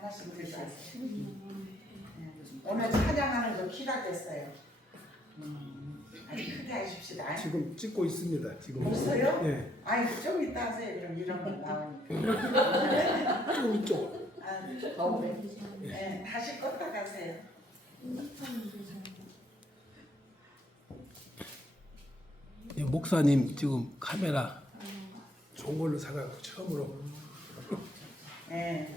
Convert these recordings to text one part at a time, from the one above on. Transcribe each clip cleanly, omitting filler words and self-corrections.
하나씩 드셔요. 오늘 찬양하는 거 키가 됐어요. 아주 크게 하십시다. 지금 찍고 있습니다. 지금. 벌써요? 네. 아니 좀 이따 하세요. 그럼 이런 거 나오니까. 조금 이쪽. 네, 다시 껐다 가세요. 예, 목사님 지금 카메라 좋은 걸로 사가지고 처음으로. 네.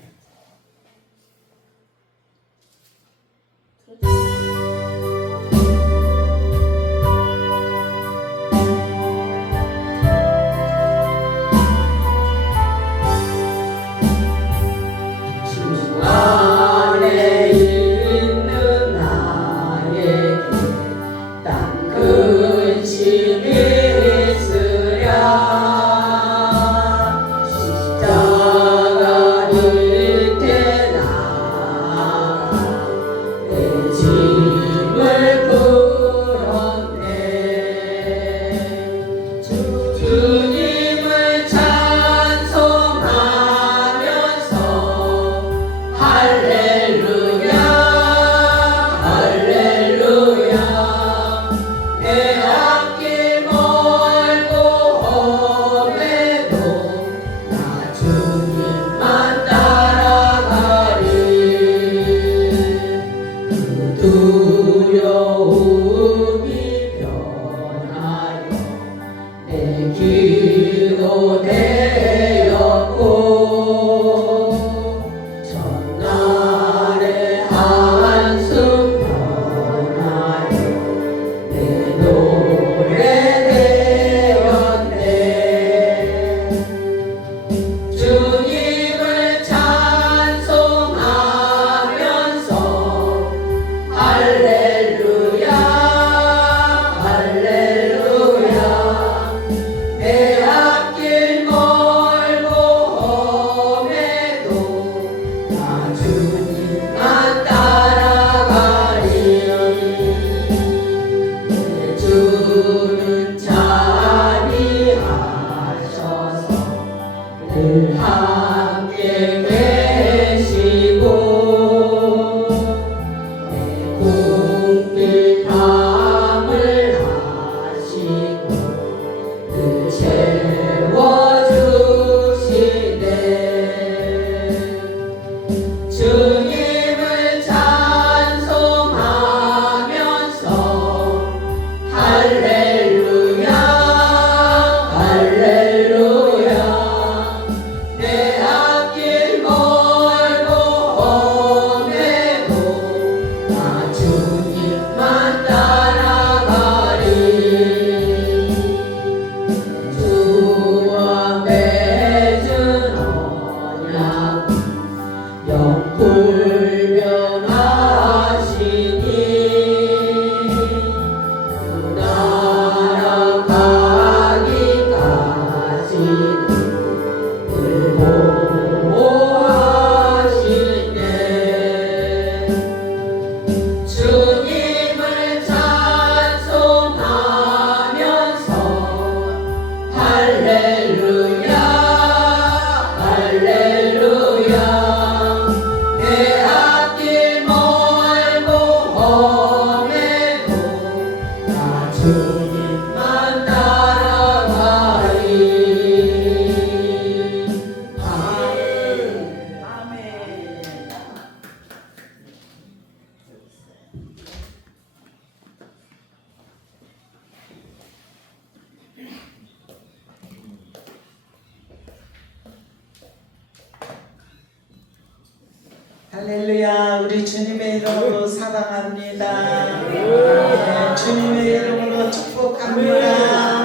할렐루야. 우리 주님의 이름으로 사랑합니다. 네, 주님의 이름으로 축복합니다.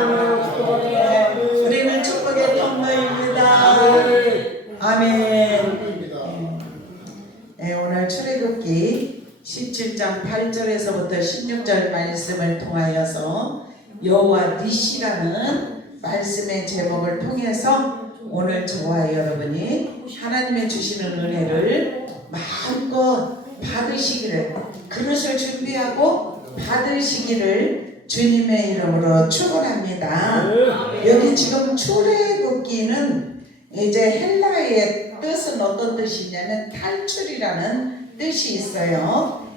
네, 우리는 축복의 통로입니다. 아멘. 네, 오늘 출애굽기 17장 8절에서부터 16절 말씀을 통하여서 여호와 니시라는 말씀의 제목을 통해서 오늘 저와 여러분이 하나님의 주시는 은혜를 마음껏 받으시기를, 그릇을 준비하고 받으시기를 주님의 이름으로 축원합니다. 여기 지금 출애굽기는 이제 헬라의 뜻은 어떤 뜻이냐면 탈출이라는 뜻이 있어요.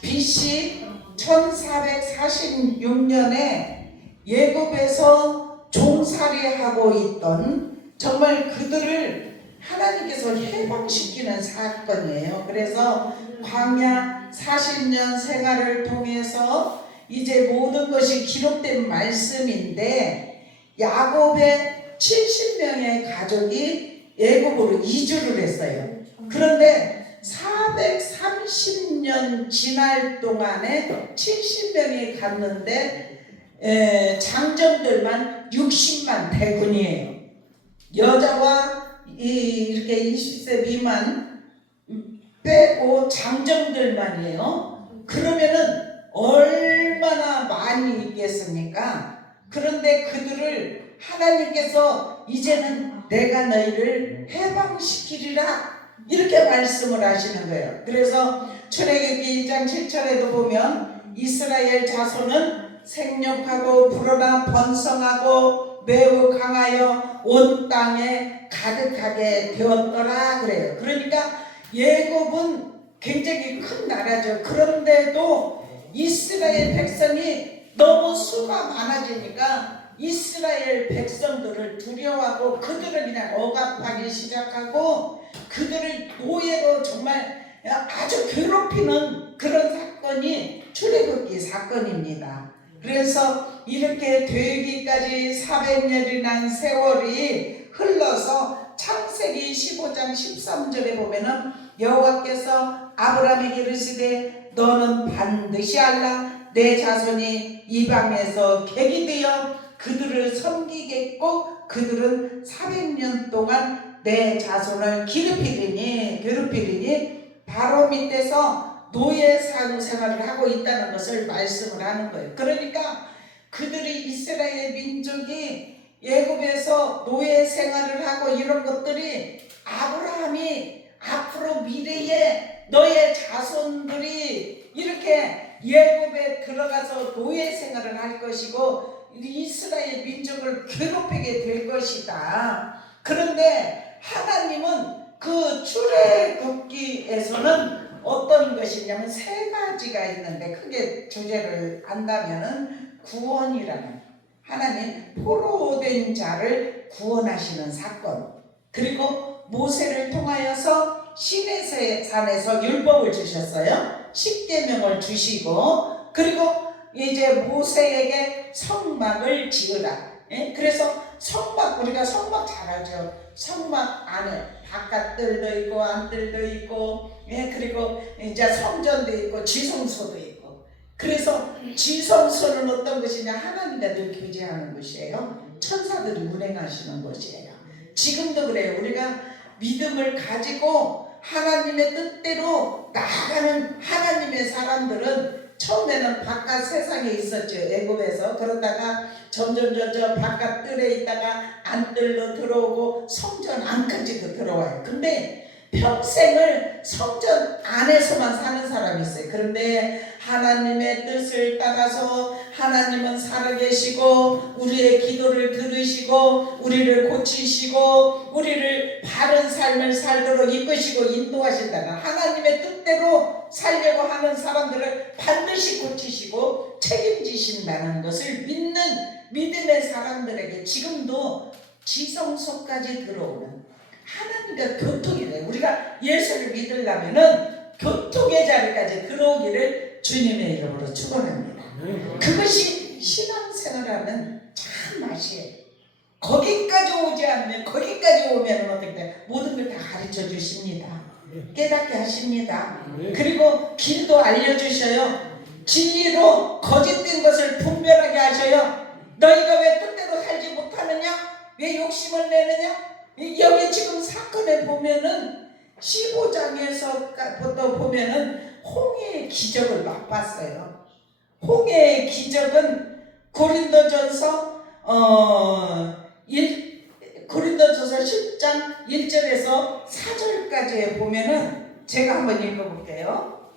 BC 1446년에 예굽에서 종살이하고 있던 정말 그들을 하나님께서 해방시키는 사건이에요. 그래서 광야 40년 생활을 통해서 이제 모든 것이 기록된 말씀인데 야곱의 70명의 가족이 애굽으로 이주를 했어요. 그런데 430년 지날 동안에 70명이 갔는데 장정들만 60만 대군이에요. 여자와 이렇게 20세 미만 빼고 장정들만이에요. 그러면은 얼마나 많이 있겠습니까? 그런데 그들을 하나님께서 이제는 내가 너희를 해방시키리라 이렇게 말씀을 하시는 거예요. 그래서 출애굽기 1장 7절에도 보면 이스라엘 자손은 생육하고 불어나 번성하고 매우 강하여 온 땅에 가득하게 되었더라 그래요. 그러니까 예굽은 굉장히 큰 나라죠. 그런데도 이스라엘 백성이 너무 수가 많아지니까 이스라엘 백성들을 두려워하고 그들을 그냥 억압하기 시작하고 그들을 노예로 정말 아주 괴롭히는 그런 사건이 출애굽기 사건입니다. 그래서 이렇게 되기까지 400년이란 세월이 흘러서 창세기 15장 13절에 보면은 여호와께서 아브라함에게 이르시되 너는 반드시 알라 내 자손이 이방에서 객이 되어 그들을 섬기겠고 그들은 400년 동안 내 자손을 괴롭히리니 바로 밑에서 노예 생활을 하고 있다는 것을 말씀을 하는 거예요. 그러니까 그들이 이스라엘 민족이 애굽에서 노예 생활을 하고 이런 것들이 아브라함이 앞으로 미래에 너의 자손들이 이렇게 애굽에 들어가서 노예 생활을 할 것이고 이스라엘 민족을 괴롭히게 될 것이다. 그런데 하나님은 그 출애굽기에서는 어떤 것이냐면 세 가지가 있는데 크게 주제를 안다면은 구원이라는 하나님 포로된 자를 구원하시는 사건, 그리고 모세를 통하여서 시내의 산에서 율법을 주셨어요. 십계명을 주시고, 그리고 이제 모세에게 성막을 지으라. 그래서 성막, 우리가 성막 잘 알죠. 성막 안에 바깥들도 있고 안들도 있고, 그리고 이제 성전도 있고 지성소도 있고. 그래서 지성소는 어떤 것이냐, 하나님과 늘 교제하는 것이에요. 천사들이 운행하시는 것이에요. 지금도 그래요. 우리가 믿음을 가지고 하나님의 뜻대로 나아가는 하나님의 사람들은 처음에는 바깥 세상에 있었죠. 애굽에서. 그러다가 점점 바깥 뜰에 있다가 안뜰로 들어오고 성전 안까지도 들어와요. 근데 평생을 성전 안에서만 사는 사람이 있어요. 그런데 하나님의 뜻을 따라서 하나님은 살아계시고 우리의 기도를 들으시고 우리를 고치시고 우리를 바른 삶을 살도록 이끄시고 인도하신다는 하나님의 뜻대로 살려고 하는 사람들을 반드시 고치시고 책임지신다는 것을 믿는 믿음의 사람들에게 지금도 지성소까지 들어오는 하나님과 교통이 돼요. 우리가 예수를 믿으려면은 교통의 자리까지 들어오기를 주님의 이름으로 축원합니다. 그것이 신앙생활하는 참 맛이에요. 거기까지 오지 않으면, 거기까지 오면 어떻게 돼? 모든 걸 다 가르쳐 주십니다. 깨닫게 하십니다. 그리고 길도 알려주셔요. 진리로 거짓된 것을 분별하게 하셔요. 너희가 왜 뜻대로 살지 못하느냐? 왜 욕심을 내느냐? 여기 지금 사건에 보면은 15장에서부터 보면은 홍해의 기적을 맛봤어요. 홍해의 기적은 고린도전서 10장 1절에서 4절까지에 보면은 제가 한번 읽어볼게요.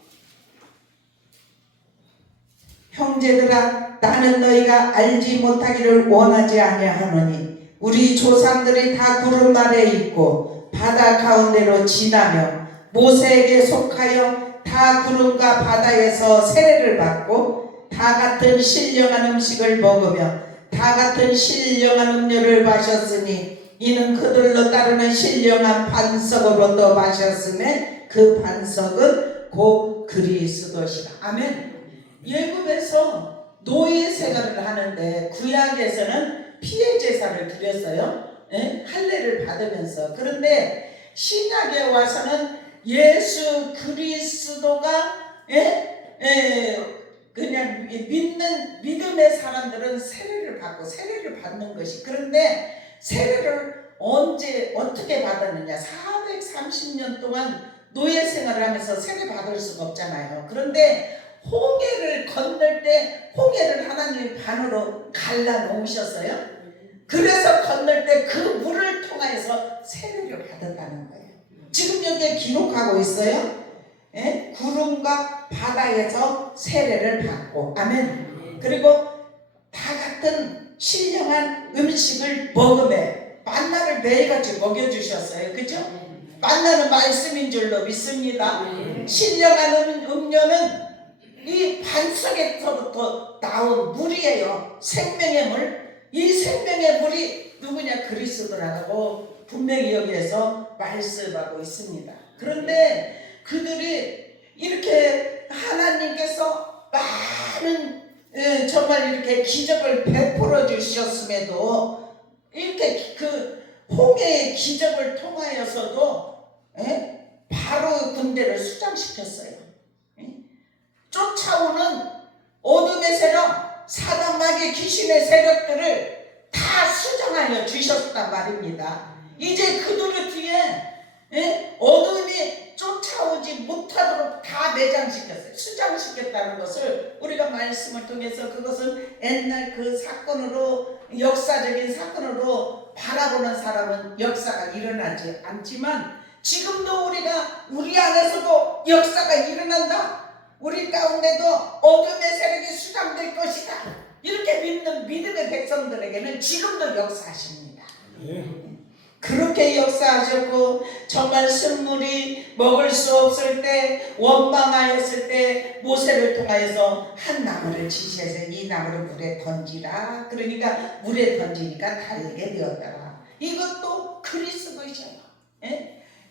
형제들아 나는 너희가 알지 못하기를 원하지 아니하노니 우리 조상들이 다 구름 아래 있고 바다 가운데로 지나며 모세에게 속하여 다 구름과 바다에서 세례를 받고 다 같은 신령한 음식을 먹으며 다 같은 신령한 음료를 마셨으니 이는 그들로 따르는 신령한 반석으로도 마셨음에 그 반석은 곧 그리스도시라. 아멘. 예굽에서 노예 생활을 하는데 구약에서는 피해 제사를 드렸어요. 예? 할례를 받으면서. 그런데 신약에 와서는 예수 그리스도가 그냥 믿음의 사람들은 세례를 받는 것이. 그런데 세례를 언제 어떻게 받았느냐? 430년 동안 노예 생활을 하면서 세례 받을 수가 없잖아요. 그런데 홍해를 건널 때 홍해를 하나님이 반으로 갈라 놓으셨어요. 그래서 건널 때 그 물을 통하여서 세례를 받았다는 거예요. 지금 여기에 기록하고 있어요. 예? 구름과 바다에서 세례를 받고, 아멘. 그리고 다 같은 신령한 음식을 먹음에 만나를 매일같이 먹여주셨어요. 그죠? 만나는 말씀인 줄로 믿습니다. 신령한 음료는 이 반석에서부터 나온 물이에요. 생명의 물. 이 생명의 물이 누구냐? 그리스도라고 분명히 여기에서 말씀하고 있습니다. 그런데 그들이 이렇게 하나님께서 많은 정말 이렇게 기적을 베풀어 주셨음에도 이렇게 그 홍해의 기적을 통하여서도 바로 군대를 수장시켰어요. 쫓아오는 어둠의 세력, 사단 마귀 귀신의 세력들을 다 수장하여 주셨단 말입니다. 이제 그들을 뒤에 어둠이 쫓아오지 못하도록 다 매장시켰어요. 수장시켰다는 것을 우리가 말씀을 통해서 그것은 옛날 그 사건으로, 역사적인 사건으로 바라보는 사람은 역사가 일어나지 않지만 지금도 우리 안에서도 역사가 일어난다. 우리 가운데도 어둠의 세력이 수장될 것이다. 이렇게 믿는 믿음의 백성들에게는 지금도 역사하십니다. 그렇게 역사하셨고, 정말 쓴물이 먹을 수 없을 때, 원망하였을 때 모세를 통하여서 한 나무를 지시해서 이 나무를 물에 던지라. 그러니까 물에 던지니까 달게 되었더라. 이것도 그리스도이잖아.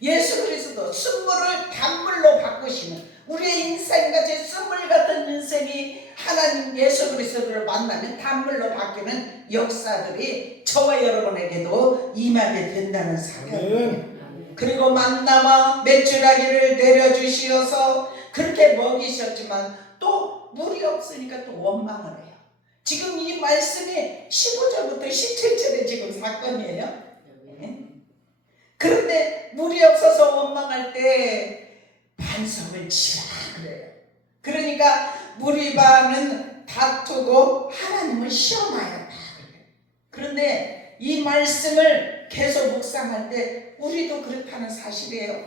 예수 그리스도 쓴물을 단물로 바꾸시는, 우리의 인생같이 쓴물 같은 인생이 하나님 예수 그리스도를 만나면 단물로 바뀌는 역사들이 저와 여러분에게도 임하게 된다는 사실이에요. 그리고 만나와 메추라기를 내려주시어서 그렇게 먹이셨지만 또 물이 없으니까 또 원망을 해요. 지금 이 말씀이 15절부터 17절의 지금 사건이에요. 그런데 물이 없어서 원망할 때 반석을 치라 그래요. 그러니까 무리바는 다투고 하나님을 시험하였다. 그런데 이 말씀을 계속 묵상할 때 우리도 그렇다는 사실이에요.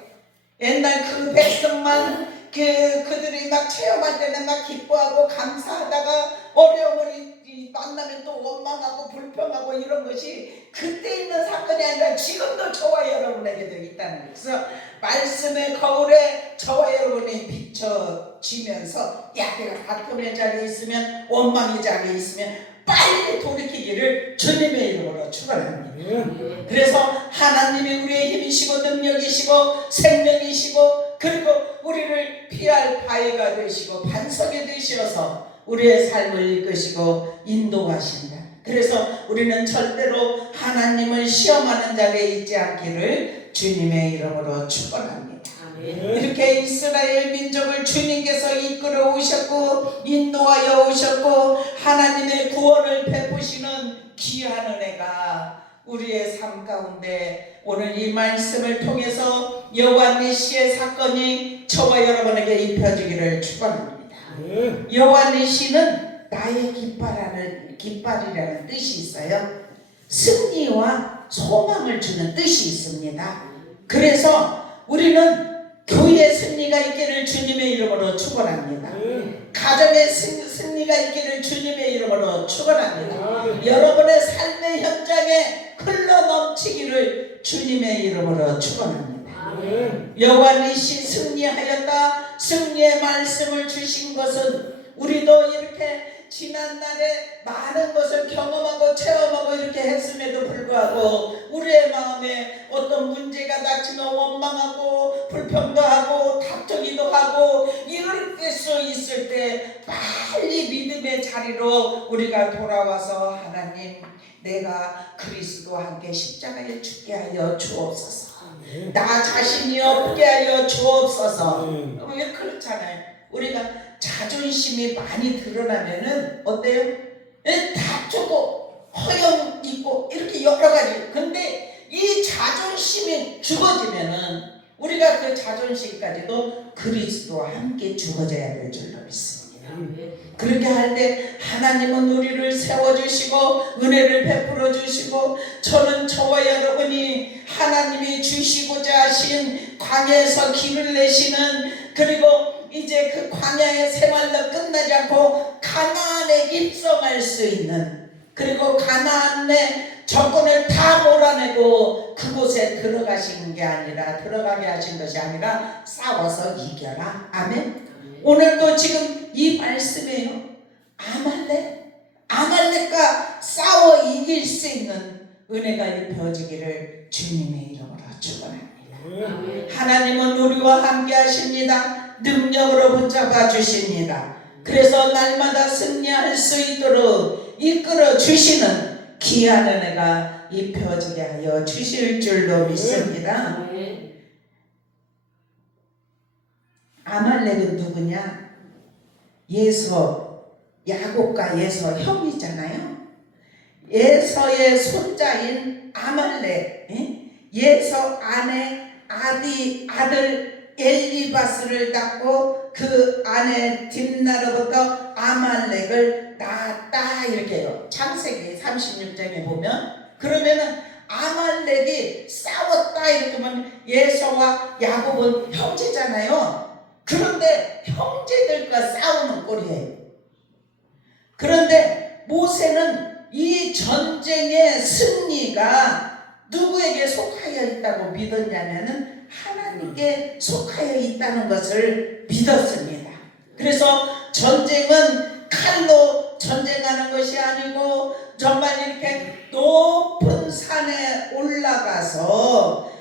옛날 그 백성만 그들이 막 체험할 때는 막 기뻐하고 감사하다가 어려움을 만나면 또 원망하고 불평하고 이런 것이 그때 있는 사건이 아니라 지금도 저와 여러분에게도 있다는 거예요. 그래서 말씀의 거울에 저와 여러분이 비춰지면서 내가 다툼의 자리에 있으면, 원망의 자리에 있으면 빨리 돌이키기를 주님의 이름으로 축원합니다. 그래서 하나님이 우리의 힘이시고 능력이시고 생명이시고 그리고 우리를 피할 바위가 되시고 반석이 되셔서 우리의 삶을 이끄시고 인도하신다. 그래서 우리는 절대로 하나님을 시험하는 자리에 있지 않기를 주님의 이름으로 축원합니다. 이렇게 이스라엘 민족을 주님께서 이끌어 오셨고 인도하여 오셨고 하나님의 구원을 베푸시는 귀한 은혜가 우리의 삶 가운데 오늘 이 말씀을 통해서 여호와 니시의 사건이 저와 여러분에게 입혀지기를 축원합니다. 여호와 니시는 나의 깃발이라는 뜻이 있어요. 승리와 소망을 주는 뜻이 있습니다. 그래서 우리는 교회의 승리가 있기를 주님의 이름으로 축원합니다. 가정의 승리가 있기를 주님의 이름으로 축원합니다. 여러분의 삶의 현장에 흘러 넘치기를 주님의 이름으로 축원합니다. 여호와 니시 승리하였다. 승리의 말씀을 주신 것은 우리도 이렇게 지난날에 많은 것을 경험하고 체험하고 이렇게 했음에도 불구하고 우리의 마음에 어떤 문제가 닥치면 원망하고 불평도 다투기도 하고 이럴 수 있을 때 빨리 믿음의 자리로 우리가 돌아와서 하나님, 내가 그리스도와 함께 십자가에 죽게 하여 주옵소서. 나 자신이 없게 하여 주옵소서. 왜 그렇잖아요. 우리가 자존심이 많이 드러나면은 어때요? 다투고 허영 있고 이렇게 여러 가지. 근데 이 자존심이 죽어지면은 우리가 그 자존심까지도 그리스도와 함께 죽어져야 될 줄로 믿습니다. 그렇게 할 때 하나님은 우리를 세워주시고 은혜를 베풀어 주시고, 저는 저와 여러분이 하나님이 주시고자 하신 광야에서 길을 내시는, 그리고 이제 그 광야의 생활도 끝나지 않고 가나안에 입성할 수 있는, 그리고 가나안의 적군을 다 몰아내고 그곳에 들어가게 하신 것이 아니라 싸워서 이겨라. 아멘. 오늘도 지금 이 말씀이에요. 아말렉과 싸워 이길 수 있는 은혜가 입혀지기를 주님의 이름으로 축원합니다. 하나님은 우리와 함께 하십니다. 능력으로 붙잡아 주십니다. 그래서 날마다 승리할 수 있도록 이끌어 주시는 귀한 은혜가 입혀지게 하여 주실 줄로 믿습니다. 아말렉은 누구냐? 야곱과 예서 형이잖아요. 예서의 손자인 아말렉, 예서 아내 아들 엘리바스를 낳고 그 아내 딥나로부터 아말렉을 낳았다, 이렇게 해요. 창세기 36장에 보면. 그러면은 아말렉이 싸웠다 이렇게 하면 예서와 야곱은 형제잖아요. 그런데 형제들과 싸우는 꼴이에요. 그런데 모세는 이 전쟁의 승리가 누구에게 속하여 있다고 믿었냐면은 하나님께 속하여 있다는 것을 믿었습니다. 그래서 전쟁은 칼로 전쟁하는 것이 아니고 정말 이렇게 높은 산에 올라가서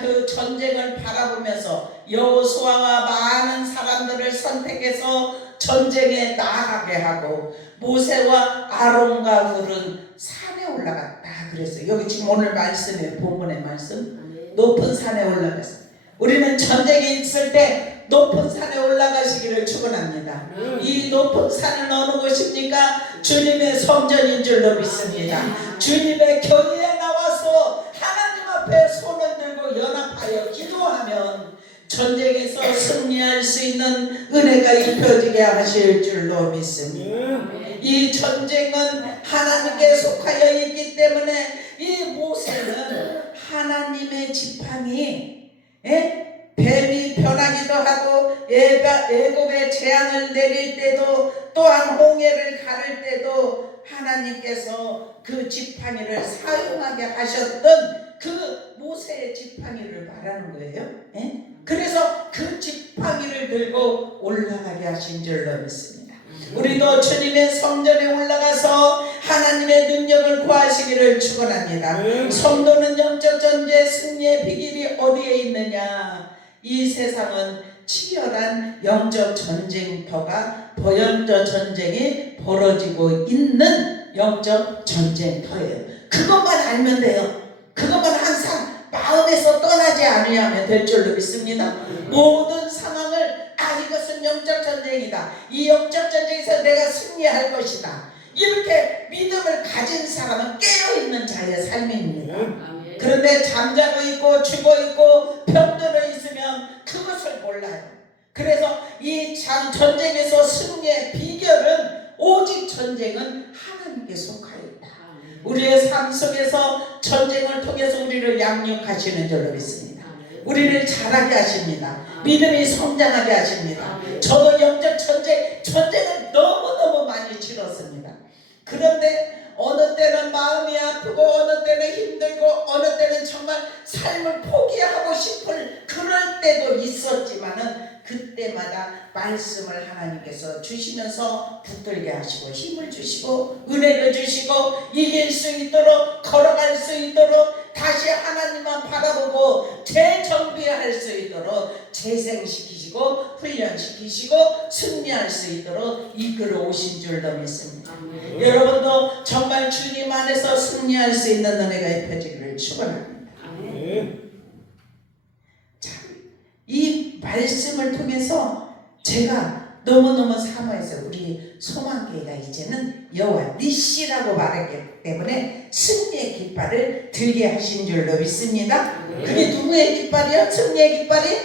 그 전쟁을 바라보면서 여호수아와 많은 사람들을 선택해서 전쟁에 나아가게 하고, 모세와 아론과 훌은 산에 올라갔다 그랬어요. 여기 지금 오늘 말씀에 본문의 말씀, 높은 산에 올라갔어요. 우리는 전쟁에 있을 때 높은 산에 올라가시기를 축원합니다. 이 높은 산은 어느 곳입니까? 주님의 성전인 줄로 믿습니다. 주님의 교회에 나와서 하나님 앞에 손을 들고 연합하여 기도하면 전쟁에서 승리할 수 있는 은혜가 입혀지게 하실 줄로 믿습니다. 이 전쟁은 하나님께 속하여 있기 때문에 이 모세는 하나님의 지팡이, 뱀이 변하기도 하고 애굽의 재앙을 내릴 때도, 또한 홍해를 가를 때도 하나님께서 그 지팡이를 사용하게 하셨던 그 모세의 지팡이를 말하는 거예요. 그래서 그 지팡이를 들고 올라가게 하신 줄로 믿습니다. 우리도 주님의 성전에 올라가서 하나님의 능력을 구하시기를 축원합니다. 성도는 영적 전쟁 승리의 비결이 어디에 있느냐? 이 세상은 치열한 영적 전쟁터가, 영적 전쟁이 벌어지고 있는 영적 전쟁터예요. 그것만 알면 돼요. 그것만 항상 마음에서 떠나지 않으면 될 줄로 믿습니다. 모든 상황을 이것은 영적 전쟁이다, 이 영적 전쟁에서 내가 승리할 것이다, 이렇게 믿음을 가진 사람은 깨어있는 자의 삶입니다. 그런데 잠자고 있고 죽어있고 병들어 있으면 그것을 몰라요. 그래서 이 전쟁에서 승리의 비결은 오직 전쟁은 하나님께 속하여 있다. 우리의 삶 속에서 전쟁을 통해서 우리를 양육하시는 줄로 믿습니다. 우리를 자라게 하십니다. 믿음이 성장하게 하십니다. 저도 영적 전쟁을 너무너무 많이 치렀습니다. 그런데 어느 때는 마음이 아프고 어느 때는 힘들고 어느 때는 정말 삶을 포기하고 싶을 그럴 때도 있었지만은 그때마다 말씀을 하나님께서 주시면서 붙들게 하시고 힘을 주시고 은혜를 주시고 이길 수 있도록 걸어갈 수 있도록 다시 하나님만 바라보고 재정비할 수 있도록 재생시키시고 훈련시키시고 승리할 수 있도록 이끌어 오신 줄로 믿습니다. 여러분도 정말 주님 안에서 승리할 수 있는 은혜가 입혀지기를 축원합니다. 이 말씀을 통해서 제가 너무너무 사모해서 우리 소망교회가 이제는 여호와 니시라고 말했기 때문에 승리의 깃발을 들게 하신 줄로 믿습니다. 그게 누구의 깃발이요? 승리의 깃발이?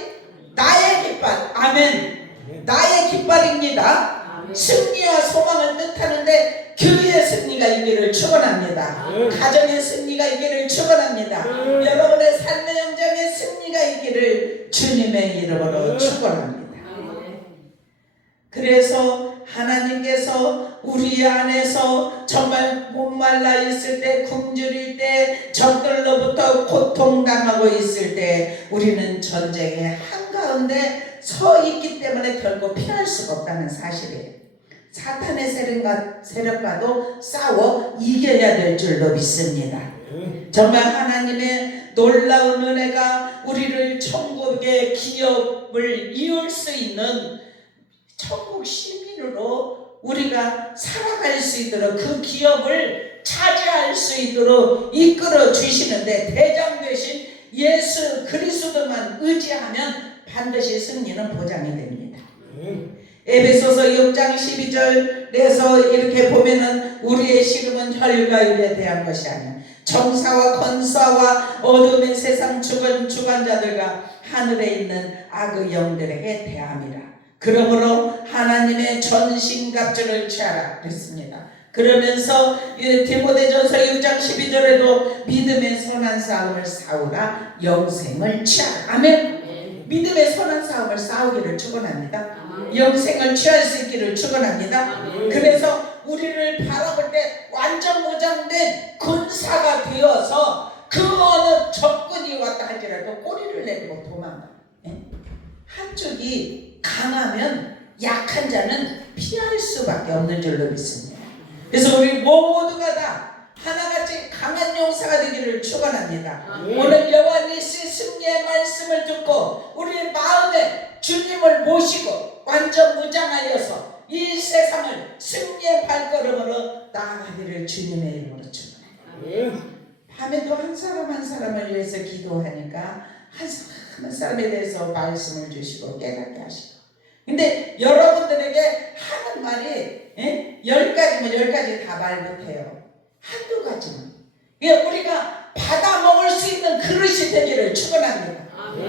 나의 깃발. 아멘. 나의 깃발입니다. 승리와 소망을 뜻하는데 교회의 승리가 있기를 축원합니다. 가정의 승리가 있기를 축원합니다. 여러분의 삶의 현장의 승리가 있기를 주님의 이름으로 축원합니다. 그래서 하나님께서 우리 안에서 정말 목말라 있을 때, 굶주릴 때, 적들로부터 고통당하고 있을 때 우리는 전쟁의 한가운데 서 있기 때문에 결코 피할 수가 없다는 사실이에요. 사탄의 세력과도 싸워 이겨야 될 줄로 믿습니다. 정말 하나님의 놀라운 은혜가 우리를 천국의 기업을 이룰 수 있는 천국 시민으로 우리가 살아갈 수 있도록 그 기업을 차지할 수 있도록 이끌어 주시는데 대장 되신 예수 그리스도만 의지하면 반드시 승리는 보장이 됩니다. 에베소서 6장 12절에서 이렇게 보면은 우리의 씨름은 혈과 육에 대한 것이 아니야 정사와 권사와 어둠의 세상 주관자들과 하늘에 있는 악의 영들에게 대함이라. 그러므로 하나님의 전신갑주를 취하라 그랬습니다. 그러면서 디모데전서 6장 12절에도 믿음의 선한 싸움을 싸우라 영생을 취하라. 아멘. 믿음의 선한 싸움을 싸우기를 축원합니다. 영생을 취할 수 있기를 축원합니다. 그래서 우리를 바라볼 때 완전 무장된 군사가 되어서 그 어느 적군이 왔다 할지라도 꼬리를 내리고 도망가. 한쪽이 강하면 약한 자는 피할 수밖에 없는 줄로 믿습니다. 그래서 우리 모두가 다 하나같이 강한 용사가 되기를 축원합니다. 오늘 여호와 니시 승리의 말씀을 듣고 우리의 마음에 주님을 모시고 완전 무장하여서 이 세상을 승리의 발걸음으로 나아가기를 주님의 이름으로 축원합니다. 밤에도 한 사람 한 사람을 위해서 기도하니까 한 사람 한 사람에 대해서 말씀을 주시고 깨닫게 하시고 근데 여러분들에게 하는 말이 10가지면 10가지 다 말 못해요. 한두 가지만 우리가 받아 먹을 수 있는 그릇이 되기를 축원합니다.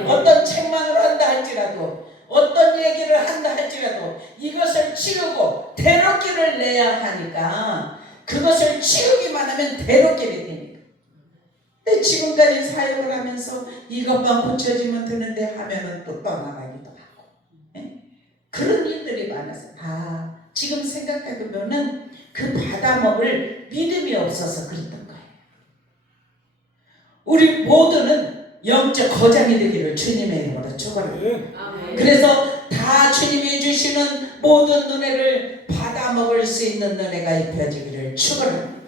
어떤 책망을 한다 할지라도 어떤 얘기를 한다 할지라도 이것을 치우고 대로길을 내야 하니까 그것을 치우기만 하면 대로길이 되니까 근데 지금까지 사역을 하면서 이것만 고쳐지면 되는데 하면은 또 떠나가기도 하고 그런 일들이 많아서 지금 생각해보면은 그 받아먹을 믿음이 없어서 그랬던 거예요. 우리 모두는 영적 거장이 되기를 주님의 이름으로 축원합니다. 그래서 다 주님이 주시는 모든 은혜를 받아먹을 수 있는 은혜가 입혀지기를 축원합니다.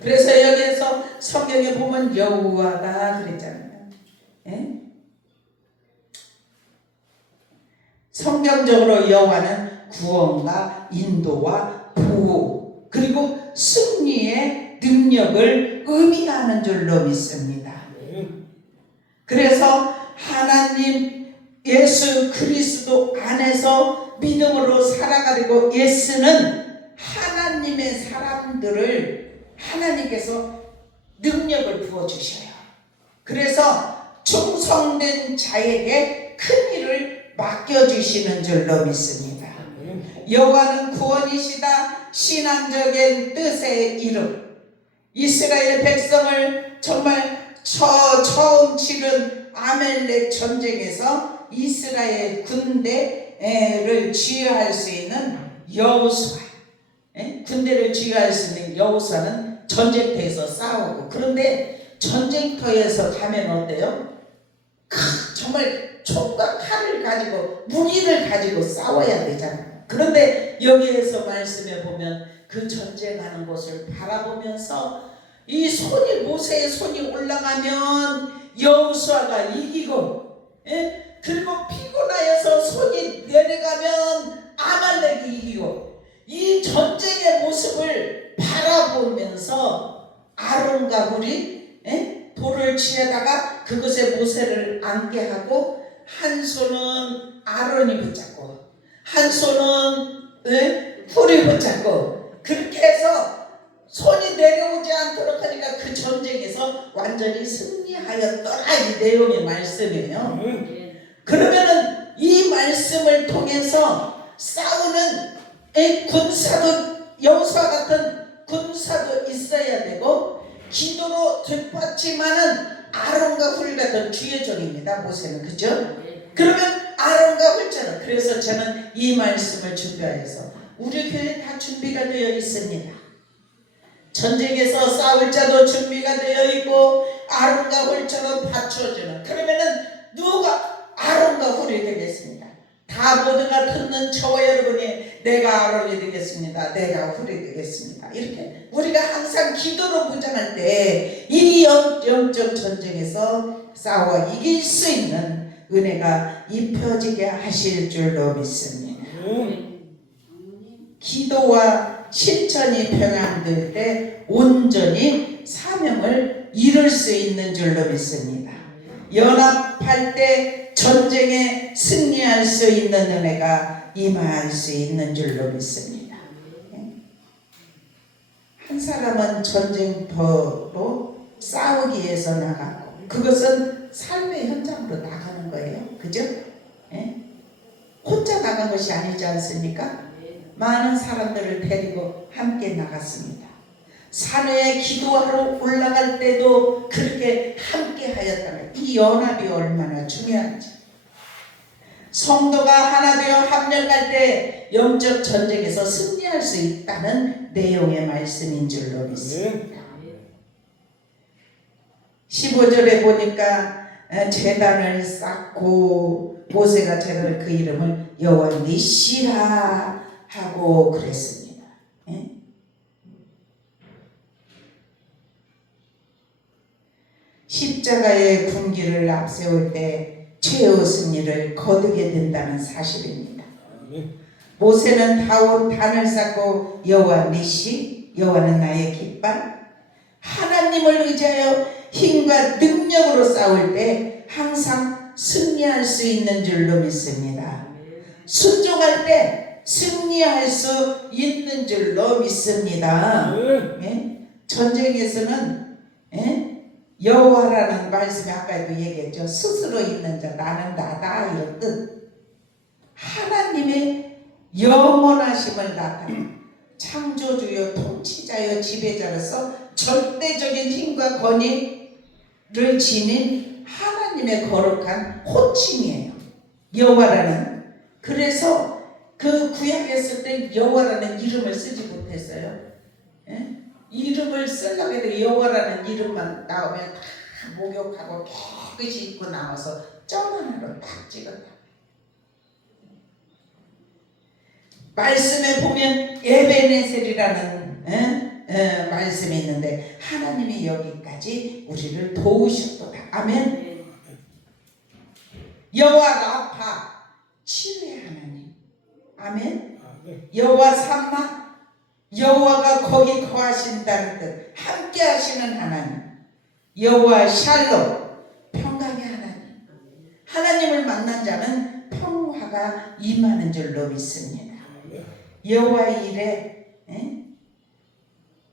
그래서 여기에서 성경에 보면 여호와가 그랬잖아요. 성경적으로 여호와는 구원과 인도와 보호 그리고 승리의 능력을 의미하는 줄로 믿습니다. 그래서 하나님 예수 그리스도 안에서 믿음으로 살아가려고 애쓰는 하나님의 사람들을 하나님께서 능력을 부어주셔요. 그래서 충성된 자에게 큰 일을 맡겨주시는 줄로 믿습니다. 여호와는 구원이시다. 신앙적인 뜻의 이름 이스라엘 백성을 정말 저 처음 치른 아멜렉 전쟁에서 이스라엘 군대를 지휘할 수 있는 여호수아, 군대를 지휘할 수 있는 여호수아는 전쟁터에서 싸우고, 그런데 전쟁터에서 가면 어때요? 정말 총과 칼을 가지고 무기를 가지고 싸워야 되잖아요. 그런데 여기에서 말씀해 보면 그 전쟁하는 곳을 바라보면서 이 손이, 모세의 손이 올라가면 여호수아가 이기고, 그리고 피곤하여서 손이 내려가면 아말렉이 이기고, 이 전쟁의 모습을 바라보면서 아론과 훌이 돌을 취하다가 그것에 모세를 앉게 하고, 한 손은 아론이 붙잡고 한 손은 훌이 붙잡고, 그렇게 해서 손이 내려오지 않도록 하니까 그 전쟁에서 완전히 승리하였더라, 이 내용의 말씀이에요. 그러면은 이 말씀을 통해서 싸우는 군사도, 여호수아 같은 군사도 있어야 되고, 기도로 뒷받침하는 아론과 훌 같은 주의 종입니다. 모세는, 그죠? 그러면 아론과 훌처럼, 그래서 저는 이 말씀을 준비하여서 우리 교회 다 준비가 되어 있습니다. 전쟁에서 싸울 자도 준비가 되어 있고 아론과 훌처럼 받쳐주는, 그러면은 누가 아론과 훌이 되겠습니다. 다 모두가 듣는 저와 여러분이 내가 아론이 되겠습니다, 내가 훌이 되겠습니다, 이렇게 우리가 항상 기도로 무장할 때 이 영적 전쟁에서 싸워 이길 수 있는 은혜가 입혀지게 하실 줄로 믿습니다. 기도와 실천이 평안될 때 온전히 사명을 이룰 수 있는 줄로 믿습니다. 연합할 때 전쟁에 승리할 수 있는 은혜가 임할 수 있는 줄로 믿습니다. 한 사람은 전쟁터로 싸우기 위해서 나가고, 그것은 삶의 현장으로 나가는 거예요. 그죠? 혼자 나간 것이 아니지 않습니까? 많은 사람들을 데리고 함께 나갔습니다. 산에 기도하러 올라갈 때도 그렇게 함께 하였다는, 이 연합이 얼마나 중요한지. 성도가 하나 되어 합력할 때 영적 전쟁에서 승리할 수 있다는 내용의 말씀인 줄로 믿습니다. 15절에 보니까 제단을 쌓고 모세가 제단을 그 이름을 여호와 니시라 하고 그랬습니다. 십자가의 군기를 앞세울 때 최후 승리를 거두게 된다는 사실입니다. 모세는 단을 쌓고 여호와 니시, 여호와는 나의 깃발, 하나님을 의지하여 힘과 능력으로 싸울 때 항상 승리할 수 있는 줄로 믿습니다. 순종할 때 승리할 수 있는 줄로 믿습니다. 전쟁에서는 여호와라는 말씀이 아까도 얘기했죠. 스스로 있는 자, 나는 나다, 이런 뜻. 하나님의 영원하심을 나타내는 창조주요 통치자요 지배자로서 절대적인 힘과 권위를 지닌 하나님의 거룩한 호칭이에요, 여호와라는. 그래서 그 구약에 쓸 때 여호와라는 이름을 쓰지 못했어요. 이름을 쓰려고 해도 여호와라는 이름만 나오면 다 목욕하고 깨끗이 입고 나와서 점 하나로 딱 찍었다. 말씀에 보면 에베네셀이라는 말씀이 있는데, 하나님이 여기까지 우리를 도우셨도다. 아멘. 여호와 라파, 치유의 하나님. 아멘. 여호와 삼마, 여호와가 거기 거하신다는 뜻, 함께 하시는 하나님. 여호와 샬롬, 평강의 하나님. 하나님을 만난 자는 평화가 임하는 줄로 믿습니다. 여호와 일에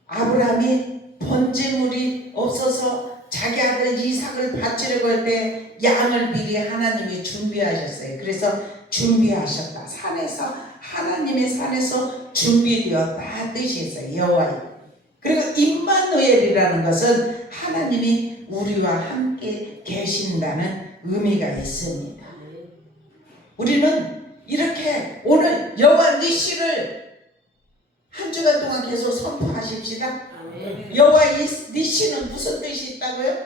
아브라함이 번제물이 없어서 자기 아들 이삭을 바치려고 할 때 양을 미리 하나님이 준비하셨어요. 그래서 준비하셨다. 산에서, 하나님의 산에서 준비되었다 뜻이 있어요, 여호와. 그리고 임마누엘이라는 것은 하나님이 우리와 함께 계신다는 의미가 있습니다. 우리는 이렇게 오늘 여호와 니시를 한 주간 동안 계속 선포하십시다. 여호와 니시는 무슨 뜻이 있다고요?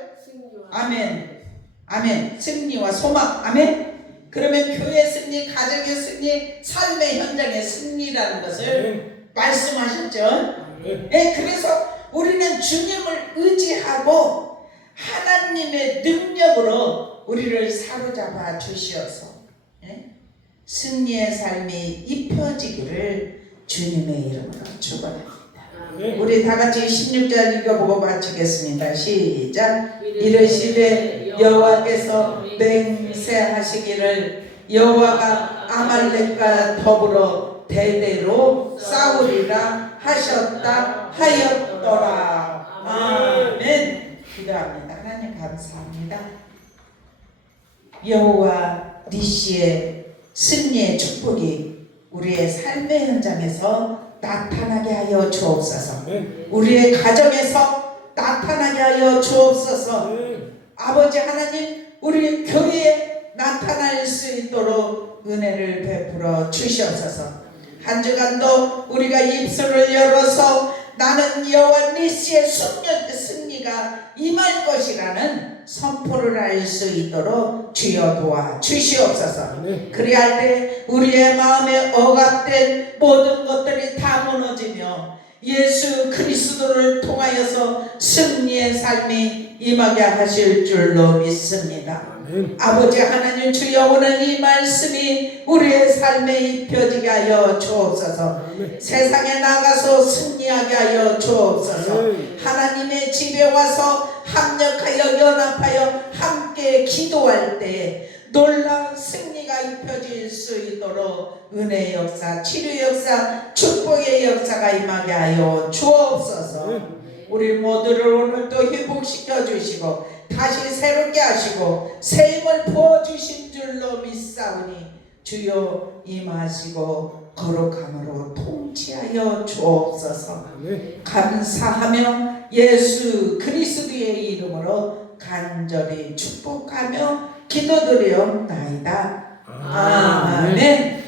아멘. 아멘. 승리와 소망. 아멘. 그러면 교회 승리, 가정의 승리, 삶의 현장의 승리라는 것을 말씀하셨죠. 네, 그래서 우리는 주님을 의지하고 하나님의 능력으로 우리를 사로잡아 주시어서 승리의 삶이 입혀지기를 주님의 이름으로 축원합니다. 우리 다 같이 16절 읽어보고 마치겠습니다. 시작. 이르시되 여호와께서 맹세하시기를 여호와가 아말렉과 더불어 대대로 싸우리라 하셨다 하였더라. 아멘. 기도합니다. 하나님 감사합니다. 여호와 니시의 승리의 축복이 우리의 삶의 현장에서 나타나게 하여 주옵소서. 우리의 가정에서 나타나게 하여 주옵소서. 아버지 하나님, 우리 교회에 나타날 수 있도록 은혜를 베풀어 주시옵소서. 한 주간도 우리가 입술을 열어서 나는 여호와 니시의 승리가 임할 것이라는 선포를 할 수 있도록 주여 도와 주시옵소서. 그리할 때 우리의 마음에 억압된 모든 것들이 다 무너지며 예수 그리스도를 통하여서 승리의 삶이 임하게 하실 줄로 믿습니다. 아버지 하나님, 주여 오늘 이 말씀이 우리의 삶에 입혀지게 하여 주옵소서. 세상에 나가서 승리하게 하여 주옵소서. 하나님의 집에 와서 합력하여 연합하여 함께 기도할 때 놀라운 승리가 입혀질 수 있도록 은혜의 역사, 치료의 역사, 축복의 역사가 임하게 하여 주옵소서. 우리 모두를 오늘 또 회복시켜 주시고 다시 새롭게 하시고 새 힘을 부어주신 줄로 믿사오니 주여 임하시고 거룩함으로 통치하여 주옵소서. 감사하며 예수 그리스도의 이름으로 간절히 축복하며 기도드리옵나이다. 아멘.